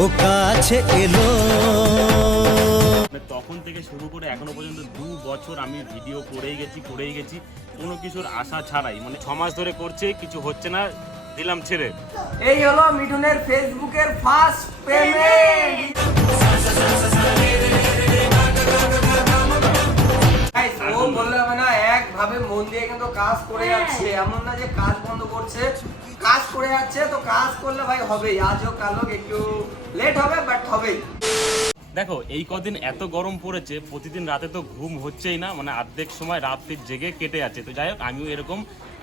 ও কাছে এলো। তখন থেকে শুরু করে এখনো পর্যন্ত 2 বছর আমি ভিডিও করেই গেছি কোনো কিছুর আশা ছাড়াই, মানে 6 মাস ধরে করছে, কিছু হচ্ছে না, দিলাম ছেড়ে। এই হলো মিঠুনের ফেসবুকের ফার্স্ট পেমেন্ট। ও বললে হবে না, একভাবে মন দিয়ে কিন্তু কাজ করে যাচ্ছে, এমন না যে কাজ বন্ধ করছে, কাজ করে যাচ্ছে। তো কাজ করলে ভাই হবেই, আজ হোক কাল হোক, একটু লেট হবে বাট হবেই। দেখো এই কদিন এত গরম পড়েছে, প্রতিদিন রাতে তো ঘুম হচ্ছেই না, মানে অর্ধেক সময় রাত্রি জেগে কেটে যাচ্ছে। তো যাই হোক, আমিও এরকম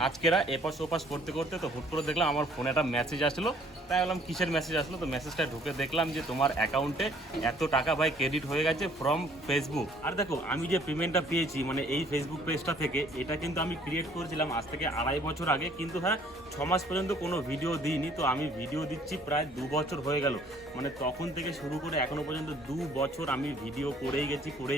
আজকেরা এপাশ ওপাশ করতে করতে তো হুট করে দেখলাম আমার ফোনে একটা মেসেজ আসলো। তাই বললাম কিসের মেসেজ আসলো, তো মেসেজটা ঢুকে দেখলাম যে তোমার অ্যাকাউন্টে এত টাকা ভাই ক্রেডিট হয়ে গেছে ফ্রম ফেসবুক। আর দেখো আমি যে পেমেন্টটা পেয়েছি মানে এই ফেসবুক পেজটা থেকে, এটা কিন্তু আমি ক্রিয়েট করেছিলাম আজ থেকে 2.5 বছর আগে, কিন্তু হ্যাঁ 6 মাস পর্যন্ত কোনো ভিডিও দিইনি। তো আমি ভিডিও দিচ্ছি প্রায় 2 বছর হয়ে গেল, মানে তখন থেকে শুরু করে এখনো পর্যন্ত 2 বছর আমি ভিডিও করেই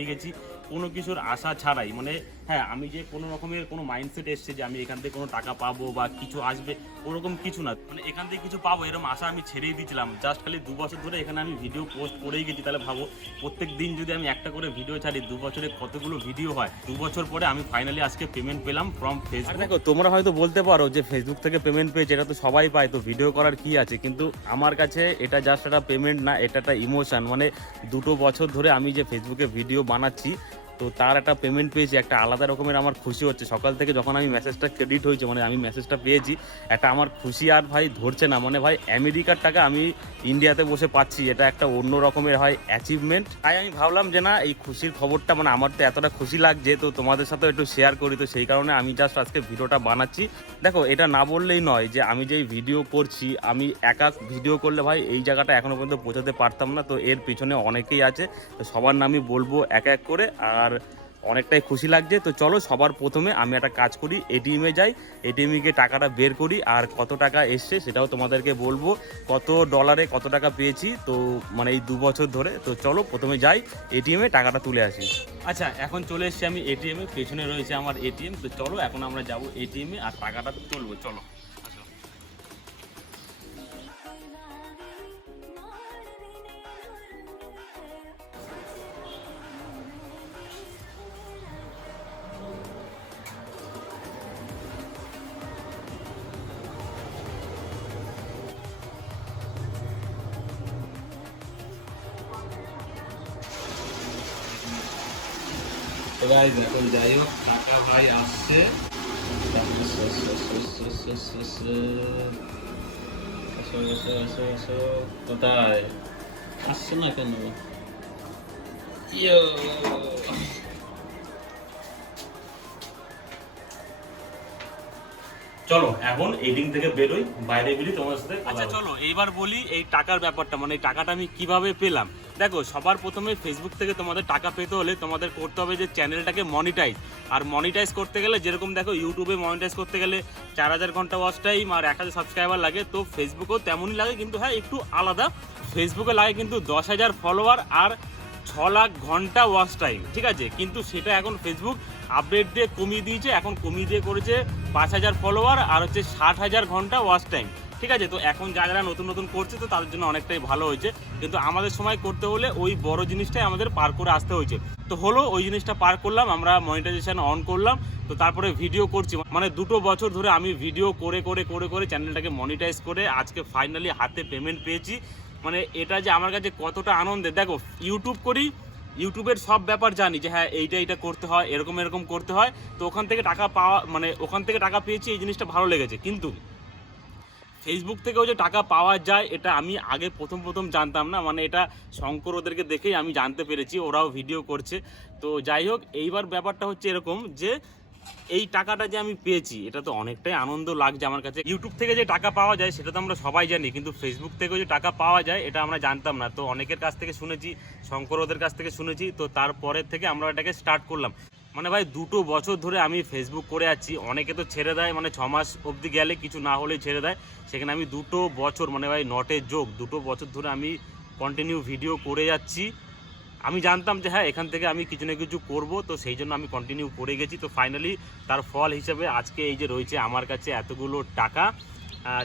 গেছি কোনো কিছুর আশা ছাড়াই। মানে হ্যাঁ, আমি যে কোনো রকমের কোনো মাইন্ডসেট এসছে যে আমি এখান থেকে কোনো টাকা পাবো বা কিছু আসবে, ওরকম কিছু না, মানে এখান থেকে কিছু পাবো এরকম আশা আমি ছেড়েই দিয়েছিলাম। জাস্ট খালি 2 বছর ধরে এখানে আমি ভিডিও পোস্ট করেই গেছি। তাহলে ভাবো প্রত্যেক দিন যদি আমি একটা করে ভিডিও ছাড়ি, 2 বছরে কতগুলো ভিডিও হয়। 2 বছর পরে আমি ফাইনালি আজকে পেমেন্ট পেলাম ফ্রম ফেসবুক। দেখো তোমরা হয়তো বলতে পারো যে ফেসবুক থেকে পেমেন্ট পেয়েছে, এটা তো সবাই পায়, তো ভিডিও করার কি আছে, কিন্তু আমার কাছে এটা জাস্ট একটা পেমেন্ট না, এটা একটা ইমোশন। মানে 2 বছর ধরে আমি যে ফেসবুকে ভিডিও বানাচ্ছি, তো তার একটা পেমেন্ট পেয়েছি, একটা আলাদা রকমের আমার খুশি হচ্ছে। সকাল থেকে যখন আমি মেসেজটা ক্রেডিট হয়েছে, মানে আমি মেসেজটা পেয়েছি, একটা আমার খুশি আর ভাই ধরছে না। মানে ভাই আমেরিকার টাকা আমি ইন্ডিয়াতে বসে পাচ্ছি, এটা একটা অন্য রকমের হয় অ্যাচিভমেন্ট। তাই আমি ভাবলাম যে না, এই খুশির খবরটা মানে আমার তো এতটা খুশি লাগছে, তো তোমাদের সাথেও একটু শেয়ার করি। তো সেই কারণে আমি জাস্ট আজকে ভিডিওটা বানাচ্ছি। দেখো এটা না বললেই নয় যে আমি যেই ভিডিও করছি, আমি একা ভিডিও করলে ভাই এই জায়গাটা এখনো পর্যন্ত পৌঁছাতে পারতাম না। তো এর পিছনে অনেকেই আছে, তো সবার নামই বলবো এক এক করে, আর অনেকটাই খুশি লাগছে। তো চলো সবার প্রথমে আমি একটা কাজ করি, এটিএমে যাই, এটিএমে গিয়ে টাকাটা বের করি, আর কত টাকা এসছে সেটাও তোমাদেরকে বলবো, কত ডলারে কত টাকা পেয়েছি তো মানে এই 2 বছর ধরে। তো চলো প্রথমে যাই এটিএমে টাকাটা তুলে আসি। আচ্ছা এখন চলে এসেছি আমি এটিএমে, পেছনে রয়েছে আমার এটিএম। তো চলো এখন আমরা যাবো এটিএমে আর টাকাটা তুলবো, চলো। তো গাইস এখন যাই হোক, টাকা ভাই আসছে। কোথায় আসছে না কেন? চলো এখন এটিএম থেকে বেরোই, বাইরে বেরিয়ে তোমার সাথে। আচ্ছা চলো এইবার বলি এই টাকার ব্যাপারটা, মানে এই টাকাটা আমি কিভাবে পেলাম। দেখো সবার প্রথমে ফেসবুক থেকে তোমাদের টাকা পেতে হলে তোমাদের করতে হবে যে চ্যানেলটাকে মনিটাইজ। আর মনিটাইজ করতে গেলে যেরকম দেখো ইউটিউবে মনিটাইজ করতে গেলে 4000 ঘন্টা ওয়াচ টাইম আর 1000 সাবস্ক্রাইবার লাগে, তো ফেসবুকেও তেমনই লাগে, কিন্তু হ্যাঁ একটু আলাদা। ফেসবুকে লাগে কিন্তু 10,000 ফলোয়ার আর 6 লাখ ঘন্টা ওয়াচ টাইম, ঠিক আছে। কিন্তু সেটা এখন ফেসবুক আপডেট দিয়ে কমিয়ে দিয়েছে, এখন কমিয়ে দিয়ে করেছে 5,000 ফলোয়ার আর হচ্ছে 60,000 ঘন্টা ওয়াচ টাইম, ঠিক আছে। তো এখন যারা নতুন করছে তো তাদের জন্য অনেকটাই ভালো হয়েছে, কিন্তু আমাদের সময় করতে হলে ওই বড় জিনিসটাই আমাদের পার করে আসতে হয়েছে। তো হলো ওই জিনিসটা পার করলাম, আমরা মনিটাইজেশন অন করলাম, তো তারপরে ভিডিও করছি। মানে 2 বছর ধরে আমি ভিডিও করে চ্যানেলটাকে মনিটাইজ করে আজকে ফাইনালি হাতে পেমেন্ট পেয়েছি। মানে এটা যে আমার কাছে কতটা আনন্দের। দেখো ইউটিউব করি, ইউটিউবের সব ব্যাপার জানি যে হ্যাঁ এইটা করতে হয়, এরকম করতে হয়, তো ওখান থেকে টাকা পাওয়া, মানে ওখান থেকে টাকা পেয়েছি, এই জিনিসটা ভালো লেগেছে। কিন্তু ফেসবুক থেকেও যে টাকা পাওয়া যায় এটা আমি আগে প্রথম জানতাম না, মানে এটা শঙ্কর ওদেরকে দেখেই আমি জানতে পেরেছি, ওরাও ভিডিও করছে। তো যাই হোক এইবার ব্যাপারটা হচ্ছে এরকম যে এই টাকাটা যে আমি পেয়েছি এটা তো অনেকটাই আনন্দ লাগছে আমার কাছে। ইউটিউব থেকে যে টাকা পাওয়া যায় সেটা তো আমরা সবাই জানি, কিন্তু ফেসবুক থেকেও যে টাকা পাওয়া যায় এটা আমরা জানতাম না। তো অনেকের কাছ থেকে শুনেছি, শঙ্কর ওদের কাছ থেকে শুনেছি, তো তারপরের থেকে আমরা এটাকে স্টার্ট করলাম। মানে ভাই 2 বছর ধরে আমি ফেসবুক করে যাচ্ছি, অনেকে তো ছেড়ে দেয়, মানে 6 মাস অবধি গেলে কিছু না হলেই ছেড়ে দেয়, সেখানে আমি 2 বছর, মানে ভাই নটে যোগ 2 বছর ধরে আমি কন্টিনিউ ভিডিও করে যাচ্ছি। আমি জানতাম যে হ্যাঁ এখান থেকে আমি কিছু না কিছু করব, তো সেই জন্য আমি কন্টিনিউ করে গেছি। তো ফাইনালি তার ফল হিসেবে আজকে এই যে রয়েছে আমার কাছে এতগুলো টাকা।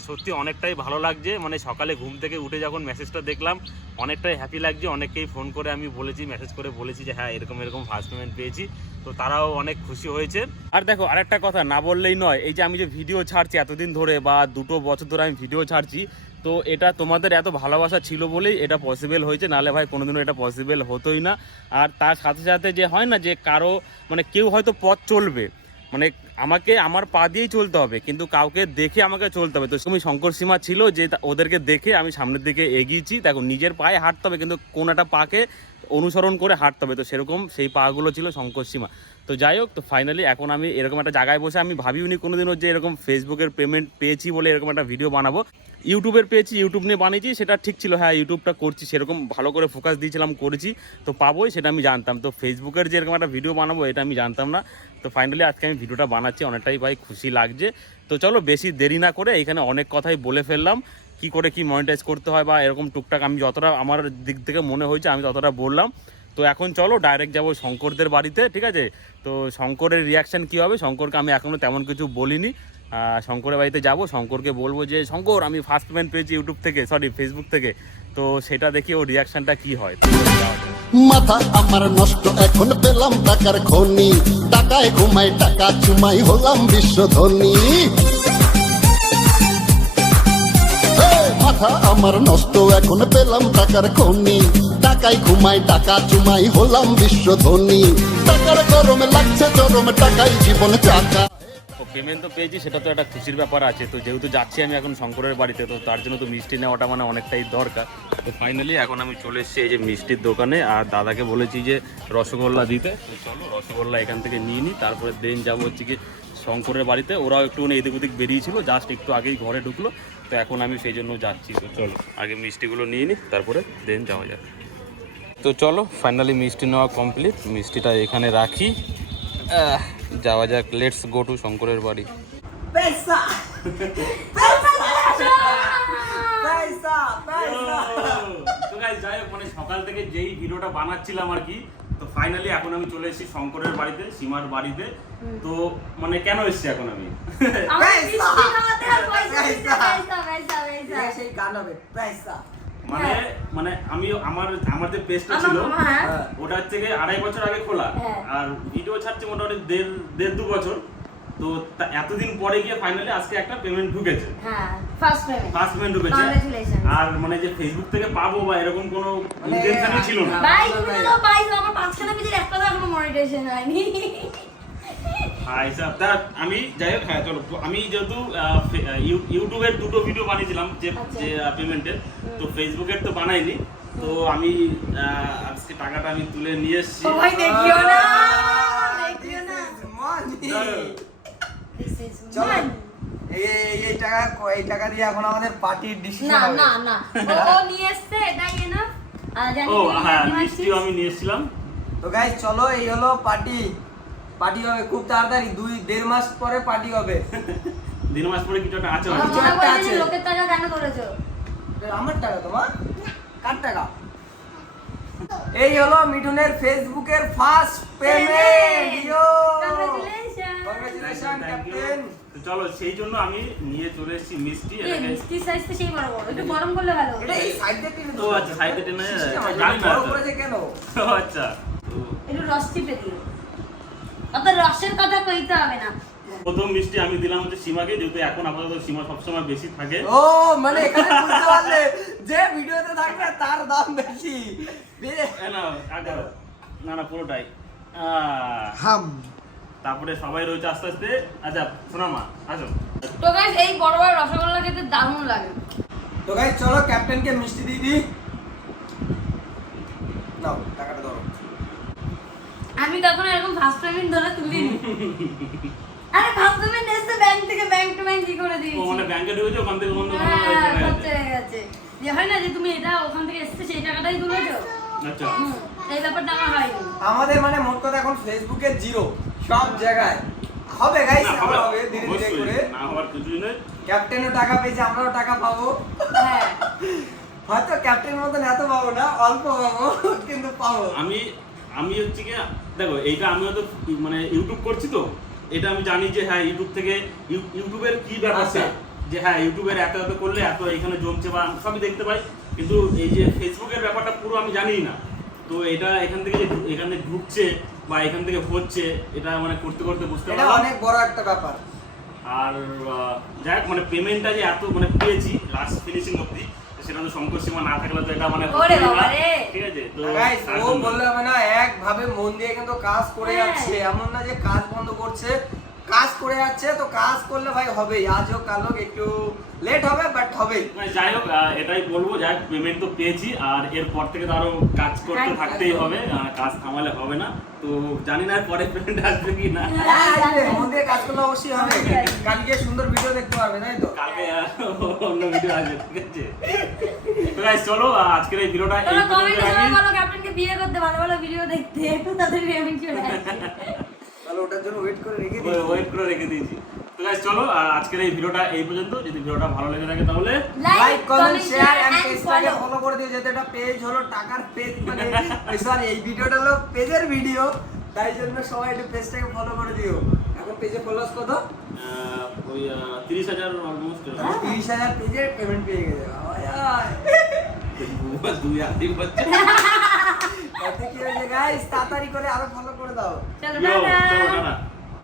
সত্যি অনেকটাই ভালো লাগছে, মানে সকালে ঘুম থেকে উঠে যখন মেসেজটা দেখলাম অনেকটাই হ্যাপি লাগছে। অনেককেই ফোন করে আমি বলেছি, মেসেজ করে বলেছি যে হ্যাঁ এরকম এরকম ফার্স্ট পেমেন্ট পেয়েছি, তো তারাও অনেক খুশি হয়েছে। আর দেখো আরেকটা কথা না বললেই নয়, এই যে আমি যে ভিডিও ছাড়ছি এতদিন ধরে বা 2 বছর ধরে আমি ভিডিও ছাড়ছি, তো এটা তোমাদের এত ভালোবাসা ছিল বলেই এটা পসিবল হয়েছে, নাহলে ভাই কোনোদিনও এটা পসিবল হতোই না। আর তার সাথে সাথে যে হয় না যে কারো মানে কেউ হয়তো পথ চলবে, মানে আমাকে আমার পা দিয়েই চলতে হবে, কিন্তু কাউকে দেখে আমাকে চলতে হবে। তো তুমি শঙ্কর সীমা ছিল যে ওদেরকে দেখে আমি সামনের দিকে এগিয়েছি। দেখো নিজের পায়ে হাঁটতে হবে, কিন্তু কোন একটা পাকে অনুসরণ করে হাঁটতে হবে, তো সেরকম সেই পাগুলো ছিল শঙ্কর সীমা। তো যাই হোক, তো ফাইনালি এখন আমি এরকম একটা জায়গায় বসে, আমি ভাবিওনি কোনোদিনও যে এরকম ফেসবুকের পেমেন্ট পেয়েছি বলে এরকম একটা ভিডিও বানাবো। ইউটিউবের পেয়েছি, ইউটিউব নিয়ে বানিয়েছি, সেটা ঠিক ছিল, হ্যাঁ ইউটিউবটা করছি, সেরকম ভালো করে ফোকাস দিয়েছিলাম, করেছি, তো পাবোই সেটা আমি জানতাম। তো ফেসবুকের যে এরকম একটা ভিডিও বানাবো এটা আমি জানতাম না। তো ফাইনালি আজকে আমি ভিডিওটা বানাচ্ছি, অনেকটাই ভাই খুশি লাগছে। তো চলো বেশি দেরি না করে, এখানে অনেক কথাই বলে ফেললাম, কি করে কি মনিটাইজ করতে হয় বা এরকম টুকটাক আমি যতটা আমার দিক থেকে মনে হয়েছে আমি ততটা বললাম। তো এখন চলো ডাইরেক্ট যাবো শঙ্করদের বাড়িতে, ঠিক আছে? তো শঙ্করের রিয়াকশান কী হবে, শঙ্করকে আমি এখনও তেমন কিছু বলিনি। শঙ্করের বাড়িতে যাব, শঙ্করকে বলবো যে শঙ্কর আমি ফার্স্ট পেমেন্ট পেয়েছি ইউটিউব থেকে, সরি ফেসবুক থেকে, তো সেটা দেখি ওর রিয়াকশানটা কী হয়। মাথা আমার নষ্ট, এখন পেলাম টাকার খনি, টাকায় ঘুমাই টাকা চুমাই হলাম বিশ্ব ধনী। মাথা আমার নষ্ট, এখন পেলাম টাকার খনি, টাকায় ঘুমাই টাকা চুমাই হলাম বিশ্ব ধনী। টাকার গরমে লাগছে চরমে, টাকাই জীবন চাকা। তো পেমেন্ট তো পেয়েছি, সেটা তো একটা খুশির ব্যাপার আছে। তো যেহেতু যাচ্ছি আমি এখন শঙ্করের বাড়িতে, তো তার জন্য তো মিষ্টি নেওয়াটা মানে অনেকটাই দরকার। তো ফাইনালি এখন আমি চলে এসেছি এই যে মিষ্টির দোকানে, আর দাদাকে বলেছি যে রসগোল্লা দিতে। তো চলো রসগোল্লা এখান থেকে নিয়ে নিই, তারপরে দেন যাবো হচ্ছে কি শঙ্করের বাড়িতে। ওরাও একটুখানি এদিক ওদিক বেরিয়েছিল, জাস্ট একটু আগেই ঘরে ঢুকলো, তো এখন আমি সেই জন্য যাচ্ছি। তো চলো আগে মিষ্টিগুলো নিয়ে নিই, তারপরে দেন যাওয়া যাক। তো চলো ফাইনালি মিষ্টি নেওয়া কমপ্লিট, মিষ্টিটা এখানে রাখি, যাওয়া যাক। লেটস গো টু শঙ্করের বাড়ি। পয়সা পয়সা পয়সা। তো গাইস যাই হোক, মানে সকাল থেকে যেই ভিডিওটা বানাচ্ছিলাম আর কি, তো ফাইনালি এখন আমি চলে এসেছি শঙ্করের বাড়িতে, সীমার বাড়িতে। তো মানে কেন এসেছি এখন আমি, সেই গান হবে পয়সা। মানে মানে আমি আমার যে পেজটা ছিল ওটা হচ্ছে 2.5 বছর আগে খোলা, আর ভিডিও ছাড়ছে মোটামুটি 1.5-2 বছর। তো এতদিন পরে গিয়ে ফাইনালি আজকে একটা পেমেন্ট ঢুকেছে, ফার্স্ট পেমেন্ট ঢুকেছে। আর মানে যে ফেসবুক থেকে পাবো বা এরকম কোনো ইন্টেনশনই ছিল না। ভাই তুমি তো পাইছো, আমার 5খানা পেজের একটা এখনো মনিটাইজেশন হয়নি। হাই স্যার, তা আমি যাই হোক, হ্যাঁ চলো, আমি যেহেতু ইউটিউবের 2টো ভিডিও বানিয়েছিলাম যে পেমেন্টের, তো ফেসবুকের তো বানাইনি। তো আমি আজকে টাকাটা আমি তুলে নিয়ে এসেছি। ও ভাই দেখিও না, দেখিও না। This is চলো money. এই টাকা দিয়ে এখন আমাদের পার্টির ডিসিশন না হবে। না না, ও নিয়ে এসছে, এটাই না। জানি ও তুই হ্যাঁ, জানি মিষ্টিও আমি নিয়ে এসেছিলাম। তো গাইস চলো, এই হলো পার্টি হবে খুব তাড়াতাড়ি, 2-1.5 মাস পরে পার্টি হবে। 3 মাস পরে কিছু একটা আছে আমার হয়তো। মনে একটা পড়ে আছে। যে লোকের টাকা কেন করেছো? আমার টাকা তোমার, কার টাকা? এই হলো মিঠুনের ফেসবুকের first payment. Yo Congratulations. Congratulation Thank you. Captain. তো চলো সেই জন্য আমি নিয়ে চলে এসেছি মিষ্টি। এই এটাকে মিষ্টি সাইজ তো সেই বড় বড়, একটু গরম করলে ভালো হতো। এটা এই সাইড থেকে টেনে ও আচ্ছা, সাইডে টেনে জানি জানি না বড় তো। করেছে কেন? ও আচ্ছা, তো একটু রস চিপে দিও, অত রসের কথা কইতে হবে না। প্রথম মিষ্টি আমি দিলাম হচ্ছে সীমাকে, যেহেতু এখন আপাতত সীমা সবসময় বেশি থাকে। ও মানে এখানে বুঝতে পারলে যে ভিডিওতে থাকবে তার দাম বেশি। না না না পুরোটাই। তারপরে সবাই রয়েছে আস্তে আস্তে। আচ্ছা শোনা মা, আসো। তো গাইস এই বড় বড় রসগোল্লা খেতে দারুণ লাগে। তো গাইস চলো ক্যাপ্টেনকে মিষ্টি দিয়ে দিই। নাও টাকাটা ধরো। আমি কখনো এরকম ফার্স্ট পেমেন্ট ধরে তুলিনি। আরে ফার্স্ট পেমেন্ট এসে ব্যাংক থেকে ব্যাংক টু ব্যাংক কি করে দিয়েছি। ও মানে ব্যাংকে ঢুকেছে, ওখান থেকে বন্ধ করে হ্যাঁ, দিয়েছে। খরচা হয়ে গেছে। যে হয় না যে তুমি এটা ওখান থেকে এসেছে সেই টাকাটাই তুলেছো। আচ্ছা, এই ব্যাপারটা আমার হয়নি। আমাদের মানে মোট কথা এখন ফেসবুকে জিরো সব জায়গায় হবে গাইস, না, হবে, হবে ধীরে ধীরে অবশ্যই, করে। না হওয়ার কিছুই নেই। ক্যাপ্টেনও টাকা পেয়েছে, আমরাও টাকা পাবো। হ্যাঁ হয়তো ক্যাপ্টেনের মতন এত পাবো না, অল্প পাবো কিন্তু পাবো। আমি হচ্ছে কি, দেখো এইটা আমি হয়তো মানে ইউটিউব করছি, তো এটা আমি জানি যে হ্যাঁ ইউটিউব থেকে ইউটিউবের কি ব্যাপারটা, আচ্ছা। যে হ্যাঁ ইউটিউবের এত এত করলে এত এখানে জমছে বা সবই দেখতে পাই, কিন্তু এই যে ফেসবুকের ব্যাপারটা পুরো আমি জানি না। তো এটা এখান থেকে যে এখানে ঢুকছে বা এখান থেকে হচ্ছে, এটা মানে করতে করতে বুঝতে এটা পারলাম। অনেক বড় একটা ব্যাপার। আর যাই হোক মানে পেমেন্টটা যে এত মানে পেয়েছি লাস্ট ফিনিশিং অবধি, সেটা তো সংকোচ সীমা না থাকলে তো এটা মানে ওরে হতোই না, বাবা রে। ঠিক আছে? তো গাইস তার ও জন্য- বললে হবে না, একভাবে মন দিয়ে কিন্তু কাজ করে হ্যাঁ। যাচ্ছে, এমন না যে কাজ বন্ধ করছে, কাজ করে যাচ্ছে। তো কাজ করলে ভাই হবেই, আজ হোক কাল হোক, একটু লেট হবে বাট হবেই। মানে যাই হোক এটাই বলবো, যাই হোক পেমেন্ট তো পেয়েছি, আর এরপর থেকে তো আরো কাজ করতে একদম। থাকতেই হবে, কাজ থামালে হবে না। তো জানি না পরে পেমেন্ট আসবে কি না, হ্যাঁ, আসবে, মন দিয়ে কাজ করলে অবশ্যই হবে। কালকে সুন্দর ভিডিও দেখতে পারবে, তাই তো? কালকে অন্য ভিডিও আসবে, ঠিক আছে? তো guys, চলো আজকের এই ভিডিওটা এই তোমরা পর্যন্ত কমেন্টে সবাই রাখি। বলো ক্যাপ্টেনকে বিয়ে করতে, ভালো ভালো ভিডিও দেখতে, তাদের পেমেন্ট চলে আসে। তাহলে ওটার জন্য ওয়েট করে রেখে দিই। ওয়েট করে রেখে দিয়েছি। তো guys, চলো আজকের এই ভিডিওটা এই পর্যন্ত। যদি ভিডিওটা ভালো লেগে থাকে তাহলে like comment share and and পেজটাকে follow। ফলো করে দিও, যাতে এটা পেজ হলো টাকার পেজ, মানে সরি এই ভিডিওটা হলো পেজের ভিডিও, তাই জন্য সবাই একটু পেজটাকে ফলো করে দিও। এখন পেজে ফলোয়ার্স কত? ওই 30,000 অলমোস্ট 30,000 পেজে পেমেন্ট পেয়ে গেছে। দুই আদি বাচ্চা। তাতে কি হয়েছে গাইস, তাড়াতাড়ি করে আরো ফলো করে দাও। চলো চলো টাটা। টাটা।